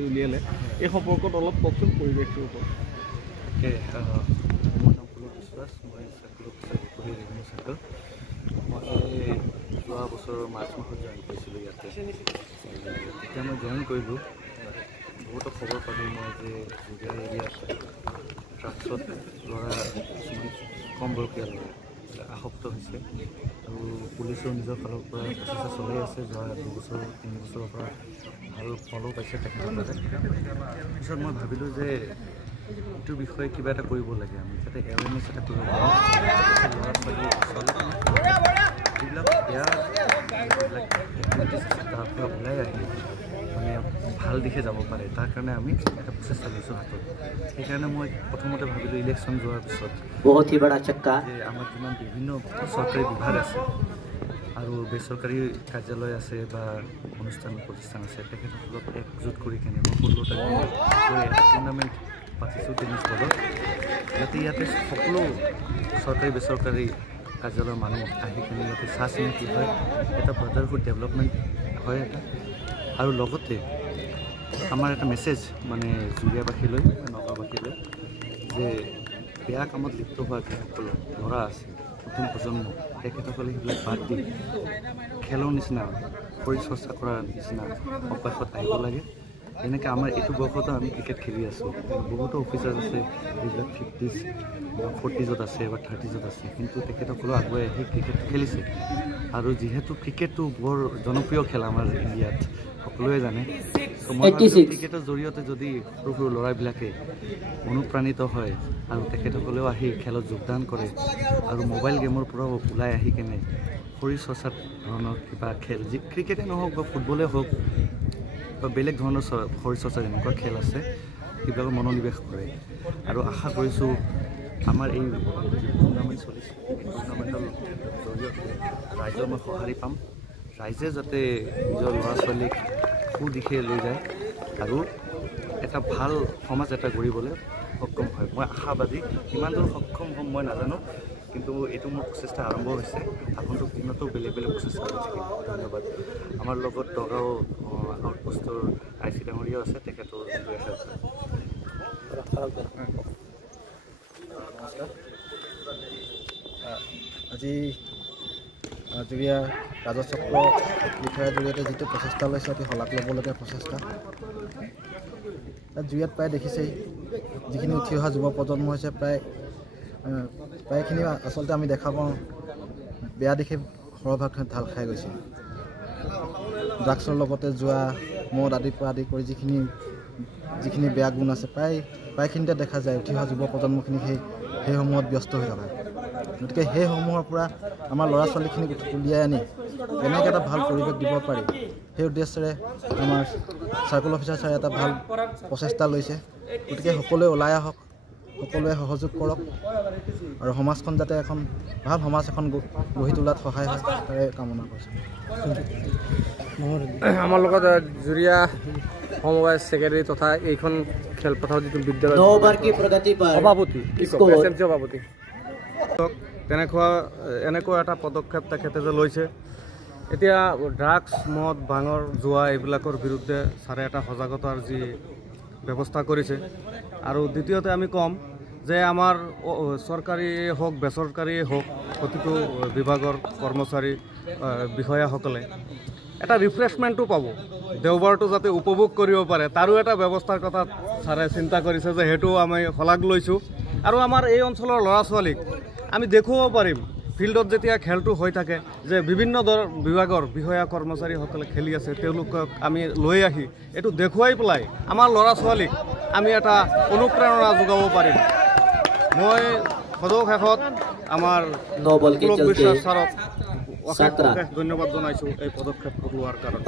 উলিয়ালে এই সম্পৰ্কত অলপ কওকচোন পৰিৱেশটোৰ ওপৰত। মোৰ নাম পুলক বিশ্বাস, মই চাকৰি ৰেভিনিউ ছাত্ৰ। মই যোৱা বছৰৰ মাৰ্চ মাহত জইন কৰিছিলোঁ ইয়াতে। তেতিয়া মই জইন কৰিলোঁ, বহুতো খবৰ পালোঁ মই যে জুবিয়া এৰিয়াত ড্ৰাগছত ল'ৰা কিছুমান কম বয়সীয়া ল'ৰা আসক্ত হৈছে আৰু পুলিচেও নিজৰ ফালৰ পৰা প্ৰচেষ্টা চলাই আছে। যোৱা 2-3 বছৰৰ পৰা ভাল ফলো পাইছে তেখেতসকলে। পিছত মই ভাবিলোঁ যে এইটোৰ বিষয়ে কিবা এটা কৰিব লাগে, আমি যাতে এৱেৰনেছ এটা কৰিব পাৰোঁ, ল'ৰা ছোৱালী যিবিলাক বেয়া এক্টিভিটিছ আছে তাৰ পৰা ওলাই আহি মানে ভাল দিশে যাব পাৰে, তাৰ কাৰণে আমি এটা প্ৰচেষ্টা লৈছোঁ হাতত। সেইকাৰণে মই প্ৰথমতে ভাবিলোঁ ইলেকশ্যন যোৱাৰ পিছত যে আমাৰ যিমান বিভিন্ন চৰকাৰী বিভাগ আছে আৰু বেচৰকাৰী কাৰ্যালয় আছে বা অনুষ্ঠান প্ৰতিষ্ঠান আছে, তেখেতসকলক একজোট কৰি কেনে মই 16 তাৰিখে এটা টুৰ্ণামেণ্ট পাতিছোঁ টেনিছ বলত, যাতে ইয়াতে সকলো চৰকাৰী বেচৰকাৰী কাৰ্যালয়ৰ মানুহ আহি কিনে ইয়াতে চাহ চিনাকি হয়, এটা ব্ৰাদাৰহুড ডেভেলপমেণ্ট হয় এটা। আৰু লগতে আমাৰ এটা মেছেজ মানে জুৰিয়াবাসীলৈ নগাঁওবাসীলৈ যে বেয়া কামত লিপ্ত হোৱা যিসকল ল'ৰা আছে, নতুন প্ৰজন্ম, তেখেতসকলে সেইবিলাক বাদ দি খেলৰ নিচিনা শৰীৰ চৰ্চা কৰাৰ নিচিনা অভ্যাসত আহিব লাগে। যেনেকৈ আমাৰ এইটো বয়সতো আমি ক্ৰিকেট খেলি আছোঁ, বহুতো অফিচাৰ আছে যিবিলাক 50s বা 40sত আছে বা 30sত আছে, কিন্তু তেখেতসকলেও আগুৱাই আহি ক্ৰিকেট খেলিছে। আৰু যিহেতু ক্ৰিকেটটো বৰ জনপ্ৰিয় খেল আমাৰ ইণ্ডিয়াত, সকলোৱে জানে। ত' মই ভাবিছোঁ ক্ৰিকেটৰ জৰিয়তে যদি সৰু সৰু ল'ৰাবিলাকে অনুপ্ৰাণিত হয় আৰু তেখেতসকলেও আহি খেলত যোগদান কৰে আৰু মোবাইল গেমৰ পৰাও ওলাই আহি কেনে শৰীৰ চৰ্চাত ধৰণৰ কিবা খেল, যি ক্ৰিকেটেই নহওক বা ফুটবলেই হওক বা বেলেগ ধৰণৰ শৰীৰ চৰ্চা যেনেকুৱা খেল আছে সেইবিলাকৰ মনোনিৱেশ কৰে। আৰু আশা কৰিছোঁ আমাৰ এই টুৰ্ণামেণ্ট চলিছে, এই টুৰ্ণামেণ্টৰ জৰিয়তে ৰাইজৰ মই সঁহাৰি পাম, ৰাইজে যাতে নিজৰ ল'ৰা ছোৱালীক সুদিশে লৈ যায় আৰু এটা ভাল সমাজ এটা গঢ়িবলৈ সক্ষম হয়। মই আশাবাদী, কিমান দূৰ সক্ষম হ'ম মই নাজানো, কিন্তু এইটো মোৰ প্ৰচেষ্টা আৰম্ভ হৈছে। আগন্তুক দিনতো বেলেগ বেলেগ প্ৰচেষ্টা হৈ থাকিব। ধন্যবাদ। আমাৰ লগত নগাঁও আউটপোষ্টৰ IC ডাঙৰীয়াও আছে, তেখেতো নমস্কাৰ। আজি জুৰিয়া ৰাজচক্ৰ বিষয়াৰ জৰিয়তে যিটো প্ৰচেষ্টা লৈছে, অতি শলাগ ল'বলগীয়া প্ৰচেষ্টা। জুৰিয়াত প্ৰায় দেখিছেই যিখিনি উঠি অহা যুৱ প্ৰজন্ম হৈছে, প্ৰায়খিনি আচলতে আমি দেখা পাওঁ বেয়া দিশে সৰহভাগ ঢাল খাই গৈছে। ড্ৰাগছৰ লগতে যোৱা মদ আদিৰ পৰা আদি কৰি যিখিনি বেয়া গুণ আছে প্ৰায়খিনিতে দেখা যায় উঠি অহা যুৱ প্ৰজন্মখিনি সেইসমূহত ব্যস্ত হৈ থকা। গতিকে সেইসমূহৰ পৰা আমাৰ ল'ৰা ছোৱালীখিনিক উলিয়াই আনি এনেকৈ এটা ভাল পৰিৱেশ দিব পাৰি, সেই উদ্দেশ্যেৰে আমাৰ চাৰ্কল অফিচাৰ ছাৰে এটা ভাল প্ৰচেষ্টা লৈছে। গতিকে সকলোৱে ওলাই আহক, সকলোৱে সহযোগ কৰক আৰু সমাজখন যাতে এখন ভাল সমাজ এখন গঢ়ি তোলাত সহায় হয়, তাৰে কামনা কৰিছোঁ। আমাৰ লগত জুৰিয়া সমবায় ছেক্ৰেটাৰী তথা এইখন খেলপথাৰ যিটো বিদ্যালয় সভাপতি সভাপতি এনেকুৱা এটা পদক্ষেপ তেখেতে যে লৈছে, এতিয়া ড্ৰাগছ মদ ভাঙৰ জোৱা এইবিলাকৰ বিৰুদ্ধে ছাৰে এটা সজাগতাৰ যি ব্যৱস্থা কৰিছে। আৰু দ্বিতীয়তে আমি ক'ম যে আমাৰ চৰকাৰী হওক বেচৰকাৰীয়ে হওক প্ৰতিটো বিভাগৰ কৰ্মচাৰী বিষয়াসকলে এটা ৰিফ্ৰেছমেণ্টো পাব, দেওবাৰটো যাতে উপভোগ কৰিব পাৰে তাৰো এটা ব্যৱস্থাৰ কথা ছাৰে চিন্তা কৰিছে, যে সেইটো আমি শলাগ লৈছোঁ। আৰু আমাৰ এই অঞ্চলৰ ল'ৰা ছোৱালীক আমি দেখুৱাব পাৰিম ফিল্ডত যেতিয়া খেলটো হৈ থাকে যে বিভিন্ন বিভাগৰ বিষয়া কৰ্মচাৰীসকলে খেলি আছে, তেওঁলোকক আমি লৈ আহি এইটো দেখুৱাই পেলাই আমাৰ ল'ৰা ছোৱালীক আমি এটা অনুপ্ৰেৰণা যোগাব পাৰিম। মই সদৌ শেষত আমাৰ পুলক বিশ্বাস ছাৰক অশেষ ধন্যবাদ জনাইছোঁ এই পদক্ষেপ লোৱাৰ কাৰণে।